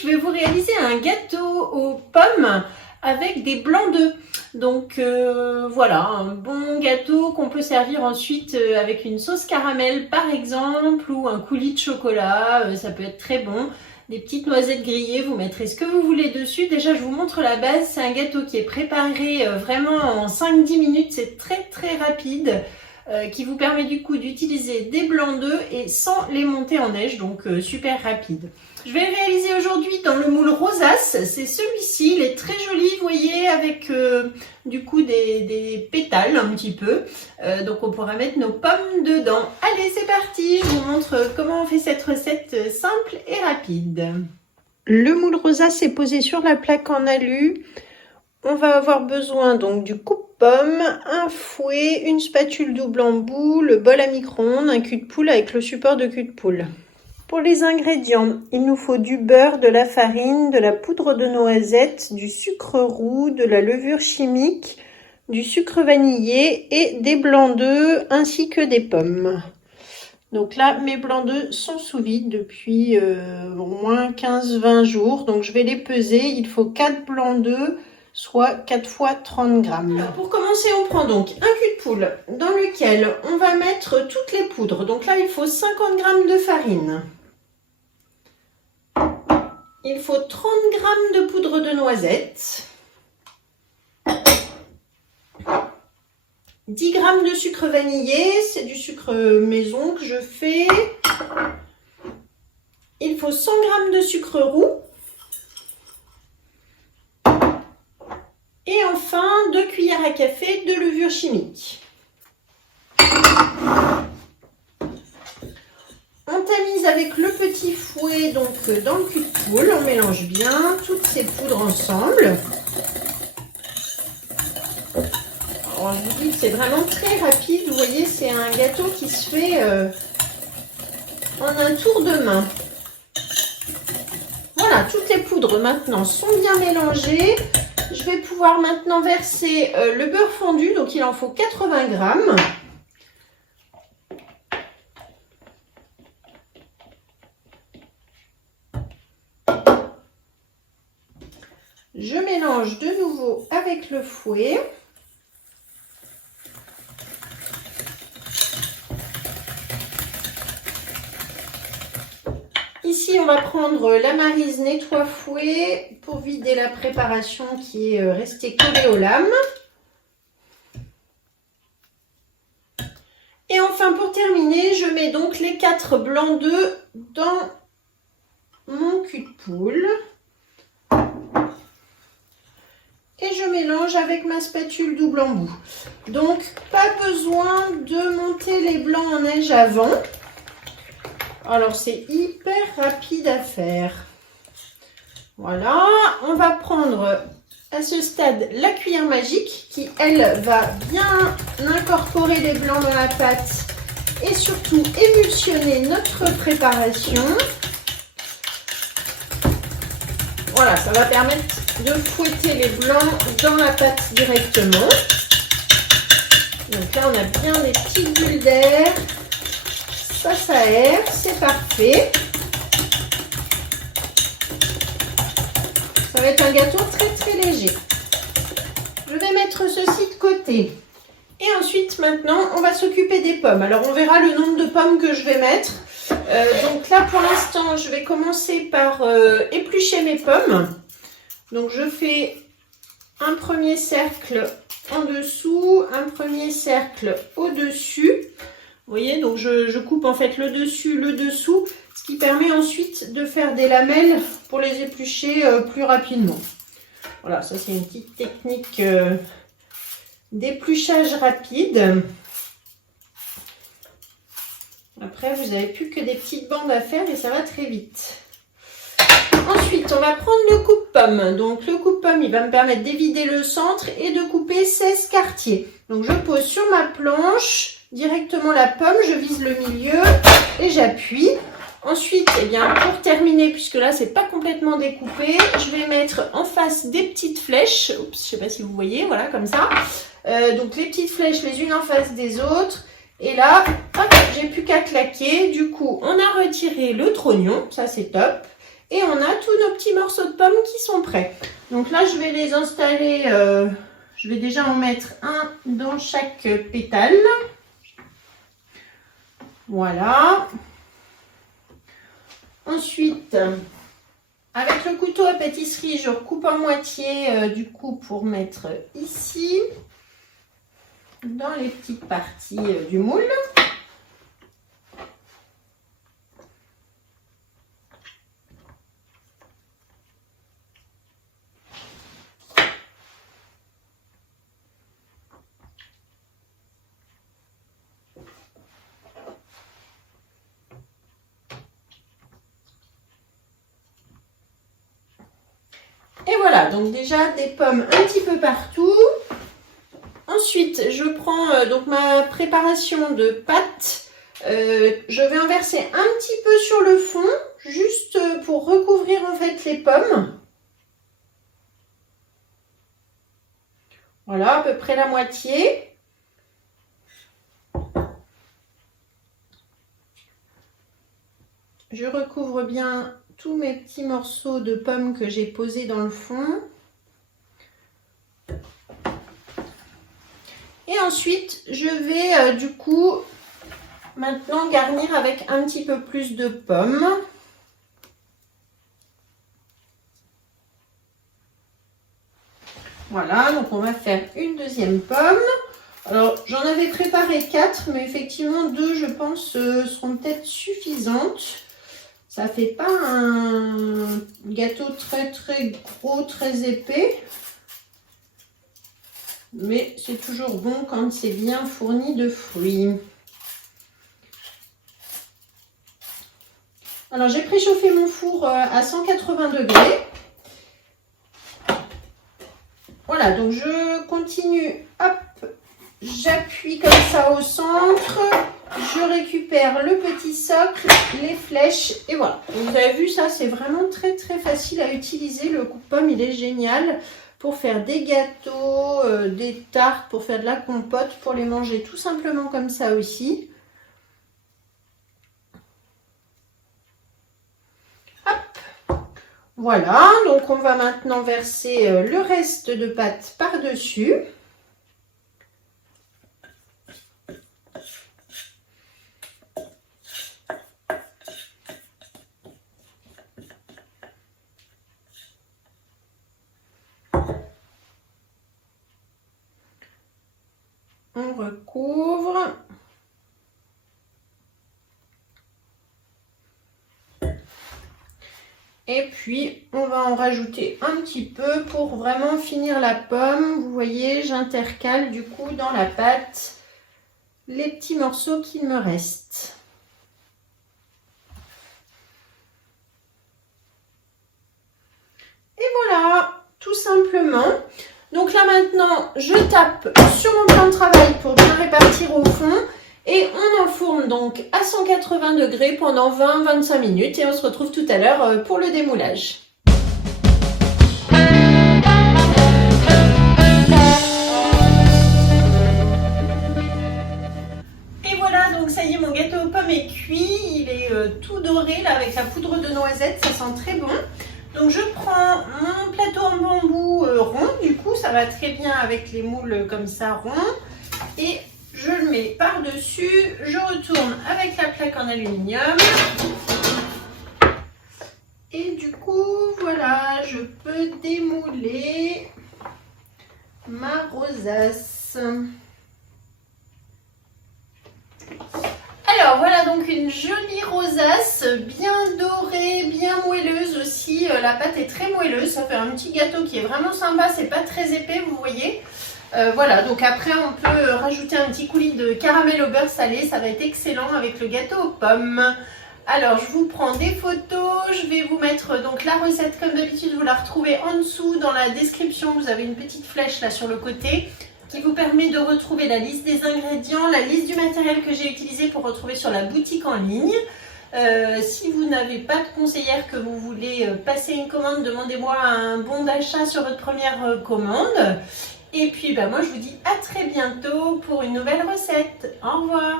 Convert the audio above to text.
je vais vous réaliser un gâteau aux pommes avec des blancs d'œufs. Donc voilà, un bon gâteau qu'on peut servir ensuite avec une sauce caramel par exemple, ou un coulis de chocolat, ça peut être très bon. Des petites noisettes grillées, vous mettrez ce que vous voulez dessus. Déjà, je vous montre la base. C'est un gâteau qui est préparé vraiment en 5-10 minutes. C'est très rapide, qui vous permet du coup d'utiliser des blancs d'œufs et sans les monter en neige, donc super rapide. Je vais le réaliser aujourd'hui dans le moule rosace. C'est celui-ci, il est très joli, vous voyez, avec du coup des pétales un petit peu. Donc on pourra mettre nos pommes dedans. Allez, c'est parti, je vous montre comment on fait cette recette simple et rapide. Le moule rosace est posé sur la plaque en alu. On va avoir besoin donc du coupe-pomme, un fouet, une spatule double embout, le bol à micro-ondes, un cul de poule avec le support de cul de poule. Pour les ingrédients, il nous faut du beurre, de la farine, de la poudre de noisette, du sucre roux, de la levure chimique, du sucre vanillé et des blancs d'œufs ainsi que des pommes. Donc là, mes blancs d'œufs sont sous vide depuis au moins 15-20 jours. Donc je vais les peser. Il faut 4 blancs d'œufs, soit 4 fois 30 grammes. Alors pour commencer, on prend donc un cul de poule dans lequel on va mettre toutes les poudres. Donc là, il faut 50 grammes de farine. Il faut 30 grammes de poudre de noisette. 10 grammes de sucre vanillé, c'est du sucre maison que je fais. Il faut 100 grammes de sucre roux. Et enfin, 2 cuillères à café de levure chimique. On tamise avec le petit fouet donc dans le cul de poule. On mélange bien toutes ces poudres ensemble. Alors, je vous dis que c'est vraiment très rapide. Vous voyez, c'est un gâteau qui se fait en un tour de main. Voilà, toutes les poudres maintenant sont bien mélangées. Je vais pouvoir maintenant verser le beurre fondu, donc il en faut 80 grammes. Je mélange de nouveau avec le fouet. Ici, on va prendre la maryse nettoie fouet pour vider la préparation qui est restée collée aux lames. Et enfin, pour terminer, je mets donc les 4 blancs d'œufs dans mon cul de poule. Et je mélange avec ma spatule double embout. Donc, pas besoin de monter les blancs en neige avant. Alors, c'est hyper rapide à faire. Voilà, on va prendre à ce stade la cuillère magique qui, elle, va bien incorporer les blancs dans la pâte et surtout émulsionner notre préparation. Voilà, ça va permettre de fouetter les blancs dans la pâte directement. Donc là, on a bien des petites bulles d'air. Ça aère, c'est parfait. Ça va être un gâteau très léger. Je vais mettre ceci de côté. Et ensuite, maintenant, on va s'occuper des pommes. Alors, on verra le nombre de pommes que je vais mettre. Donc là, pour l'instant, je vais commencer par éplucher mes pommes. Donc, je fais un premier cercle en dessous, un premier cercle au-dessus. Vous voyez, donc je coupe en fait le dessus, le dessous, ce qui permet ensuite de faire des lamelles pour les éplucher plus rapidement. Voilà, ça c'est une petite technique d'épluchage rapide. Après, vous n'avez plus que des petites bandes à faire et ça va très vite. Ensuite, on va prendre le coupe-pomme. Donc, le coupe-pomme, il va me permettre d'évider le centre et de couper 16 quartiers. Donc, je pose sur ma planche directement la pomme, je vise le milieu et j'appuie. Ensuite, eh bien, pour terminer, puisque là, c'est pas complètement découpé, je vais mettre en face des petites flèches. Oups, je sais pas si vous voyez, voilà, comme ça. Donc, les petites flèches les unes en face des autres. Et là, hop, j'ai plus qu'à claquer. Du coup, on a retiré le trognon, ça c'est top. Et on a tous nos petits morceaux de pommes qui sont prêts. Donc là, je vais les installer, je vais déjà en mettre un dans chaque pétale. Voilà. Ensuite, avec le couteau à pâtisserie, je recoupe en moitié du coup pour mettre ici, dans les petites parties du moule. Et voilà, donc déjà des pommes un petit peu partout. Ensuite, je prends donc ma préparation de pâte. Je vais en verser un petit peu sur le fond, juste pour recouvrir en fait les pommes. Voilà, à peu près la moitié. Je recouvre bien tous mes petits morceaux de pommes que j'ai posés dans le fond. Et ensuite, je vais du coup maintenant garnir avec un petit peu plus de pommes. Voilà, donc on va faire une deuxième pomme. Alors, j'en avais préparé 4, mais effectivement 2, je pense, seront peut-être suffisantes. Ça fait pas un gâteau très gros, très épais. Mais c'est toujours bon quand c'est bien fourni de fruits. Alors, j'ai préchauffé mon four à 180 degrés. Voilà, donc je continue, hop, j'appuie comme ça au centre, je récupère le petit socle, les flèches et voilà. Donc, vous avez vu, ça c'est vraiment très facile à utiliser. Le coupe-pomme, il est génial pour faire des gâteaux, des tartes, pour faire de la compote, pour les manger tout simplement comme ça aussi. Hop, voilà, donc on va maintenant verser le reste de pâte par-dessus. On recouvre. Et puis, on va en rajouter un petit peu pour vraiment finir la pomme. Vous voyez, j'intercale du coup dans la pâte les petits morceaux qu'il me reste. Et voilà, tout simplement. Donc là maintenant, je tape sur mon plan de travail pour bien répartir au fond. Et on enfourne donc à 180 degrés pendant 20-25 minutes. Et on se retrouve tout à l'heure pour le démoulage. Et voilà, donc ça y est, mon gâteau aux pommes est cuit. Il est tout doré là avec la poudre de noisette, ça sent très bon. Donc je prends mon plateau en bambou rond, du coup ça va très bien avec les moules comme ça ronds. Et je le mets par-dessus, je retourne avec la plaque en aluminium. Et du coup, voilà, je peux démouler ma rosace. Alors voilà donc une jolie rosace, bien dorée, bien moelleuse aussi. La pâte est très moelleuse, ça fait un petit gâteau qui est vraiment sympa, c'est pas très épais, vous voyez. Voilà, donc après on peut rajouter un petit coulis de caramel au beurre salé, ça va être excellent avec le gâteau aux pommes. Alors je vous prends des photos, je vais vous mettre donc la recette comme d'habitude, vous la retrouvez en dessous dans la description, vous avez une petite flèche là sur le côté qui vous permet de retrouver la liste des ingrédients, la liste du matériel que j'ai utilisé pour retrouver sur la boutique en ligne. Si vous n'avez pas de conseillère, que vous voulez passer une commande, demandez-moi un bon d'achat sur votre première commande. Et puis moi je vous dis à très bientôt pour une nouvelle recette. Au revoir.